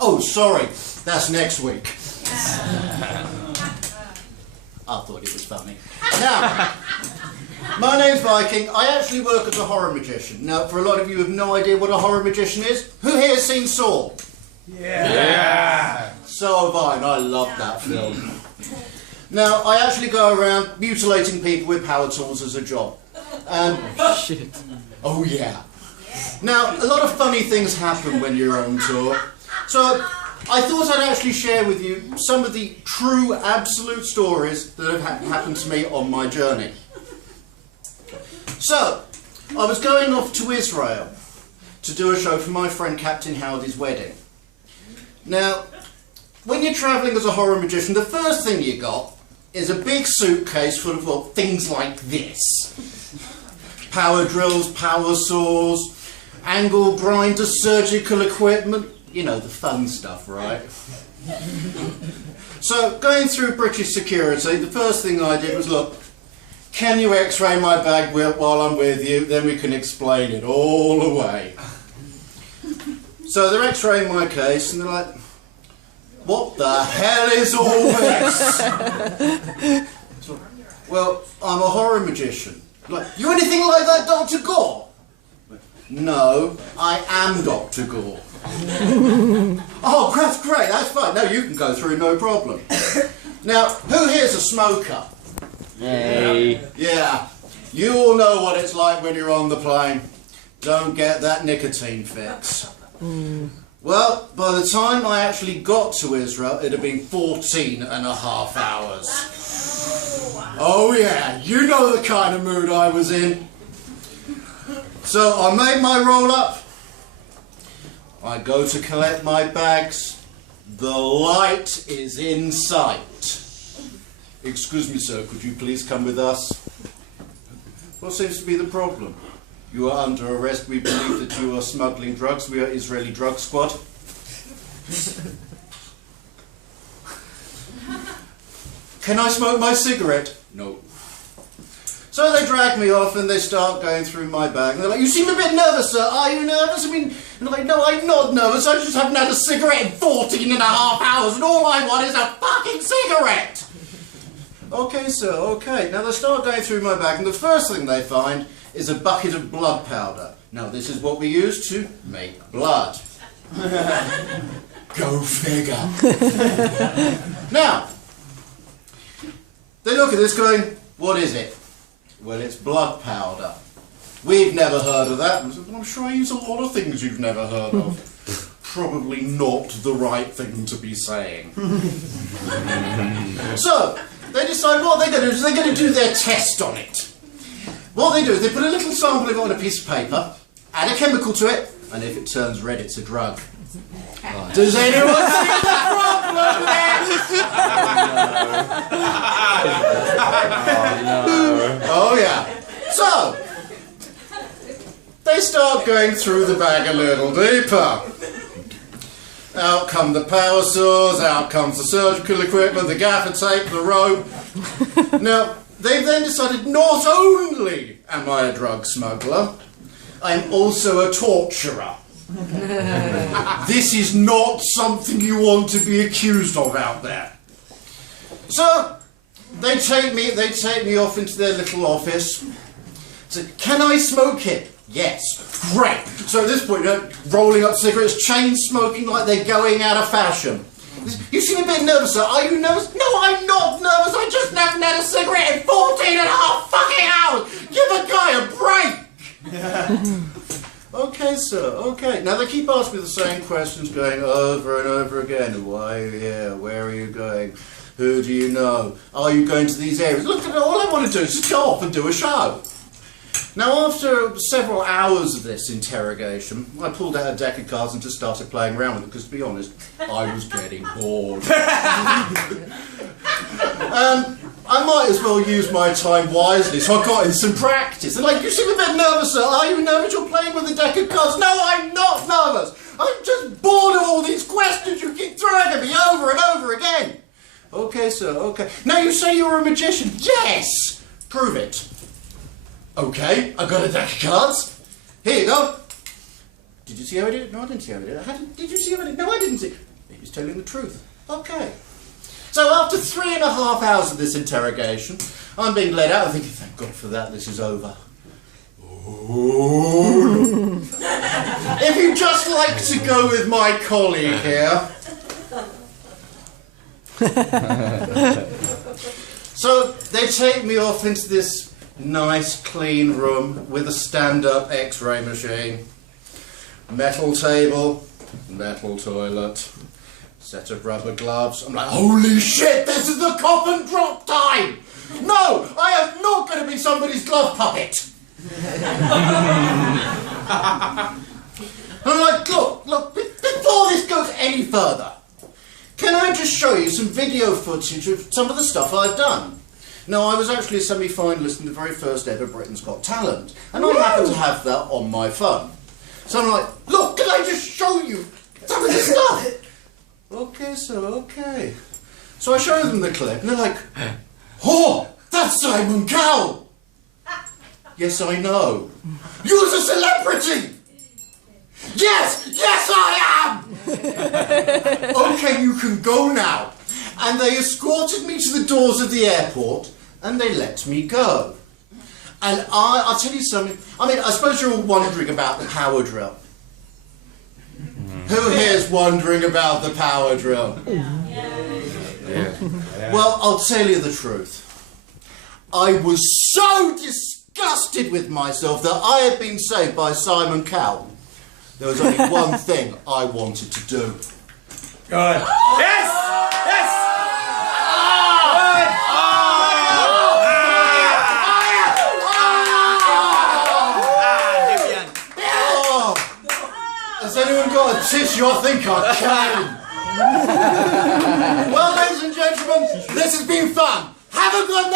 Oh, sorry, that's next week. I thought it was funny. Now, my name's Viking. I actually work as a horror magician. Now, for a lot of you who have no idea what a horror magician is, who here has seen Saw? Yeah! So have I, and I love that film. Now, I actually go around mutilating people with power tools as a job. And shit. Oh yeah. Now, a lot of funny things happen when you're on tour. So, I thought I'd actually share with you some of the true, absolute stories that have happened to me on my journey. So, I was going off to Israel to do a show for my friend Captain Howdy's wedding. Now, when you're travelling as a horror magician, the first thing you got is a big suitcase full of, well, things like this. Power drills, power saws, angle grinders, surgical equipment. You know, the fun stuff, right? So, going through British security, the first thing I did was, look, can you x-ray my bag while I'm with you? Then we can explain it all away. So they're x-raying my case, and they're like, what the hell is all this? So, well, I'm a horror magician. Like, you anything like that, Dr Gore? No, I am Dr Gore. Oh, that's great, that's fine. No, you can go through, no problem. Now, who here's a smoker? Hey. Yeah, you all know what it's like when you're on the plane. Don't get that nicotine fix. Well, by the time I actually got to Israel, it had been 14 and a half hours. Oh yeah, you know the kind of mood I was in. So I made my roll up. I go to collect my bags. The light is in sight. Excuse me, sir, could you please come with us? What seems to be the problem? You are under arrest. We believe that you are smuggling drugs. We are Israeli drug squad. Can I smoke my cigarette? No. So they drag me off and they start going through my bag. And they're like, you seem a bit nervous, sir. Are you nervous? I mean, and I'm like, no, I'm not nervous. I just haven't had a cigarette in 14 and a half hours and all I want is a fucking cigarette. Okay, sir, okay. Now they start going through my bag and the first thing they find is a bucket of blood powder. Now this is what we use to make blood. Go figure. Now, they look at this going, what is it? Well, it's blood powder. We've never heard of that. I'm sure I use a lot of things you've never heard of. Probably not the right thing to be saying. So, they decide what they're going to do is they're going to do their test on it. What they do is they put a little sample of it on a piece of paper, add a chemical to it, and if it turns red, it's a drug. Does anyone see the problem there? Oh yeah. So, they start going through the bag a little deeper. Out come the power saws, out comes the surgical equipment, the gaffer tape, the rope. Now, they've then decided not only am I a drug smuggler, I'm also a torturer. This is not something you want to be accused of out there. So, they take me off into their little office. So, can I smoke it? Yes. Great. So at this point, rolling up cigarettes, chain smoking like they're going out of fashion. You seem a bit nervous, sir. Are you nervous? No, I'm not nervous. I just haven't had a cigarette in 14 and a half fucking hours. Give a guy a break. Okay, sir. Okay. Now they keep asking me the same questions, going over and over again. Why are you here? Where are you going? Who do you know? Are you going to these areas? Look, all I want to do is just go off and do a show. Now, after several hours of this interrogation, I pulled out a deck of cards and just started playing around with it, because, to be honest, I was getting bored. I might as well use my time wisely, so I got in some practice. And like, you seem a bit nervous, sir. Are you nervous you're playing with a deck of cards? No, I'm not nervous. I'm just bored of all these questions you keep throwing at me over and over again. Okay, sir, okay. Now, you say you're a magician. Yes! Prove it. Okay, I've got a deck of cards. Here you go. Did you see how I did it? No, I didn't see how I did it. Did you see how I did it? No, I didn't see it. He was telling the truth. Okay. So after 3.5 hours of this interrogation, I'm being led out. I'm thinking, thank God for that, this is over. Oh, if you'd just like to go with my colleague here. So they take me off into this nice clean room with a stand-up x-ray machine, metal table, metal toilet, set of rubber gloves. I'm like, holy shit, this is the cop and drop time! No, I am not going to be somebody's glove puppet. I'm like, look, before this goes any further, can I just show you some video footage of some of the stuff I've done? Now, I was actually a semi-finalist in the very first ever Britain's Got Talent, and I happen to have that on my phone. So I'm like, look, can I just show you some of this stuff? Okay, sir, okay. So I show them the clip, and they're like, oh, that's Simon Cowel! Yes, I know. You're a celebrity! Yes, I am! Okay, you can go now. And they escorted me to the doors of the airport, and they let me go. And I'll tell you something. I mean, I suppose you're all wondering about the power drill. Who here's wondering about the power drill? Yeah. Well, I'll tell you the truth. I was so disgusted with myself that I had been saved by Simon Cowel. There was only one thing I wanted to do. Good. Yes! Yes! Has anyone got a tissue? I think I can. Well, ladies and gentlemen, this has been fun. Have a good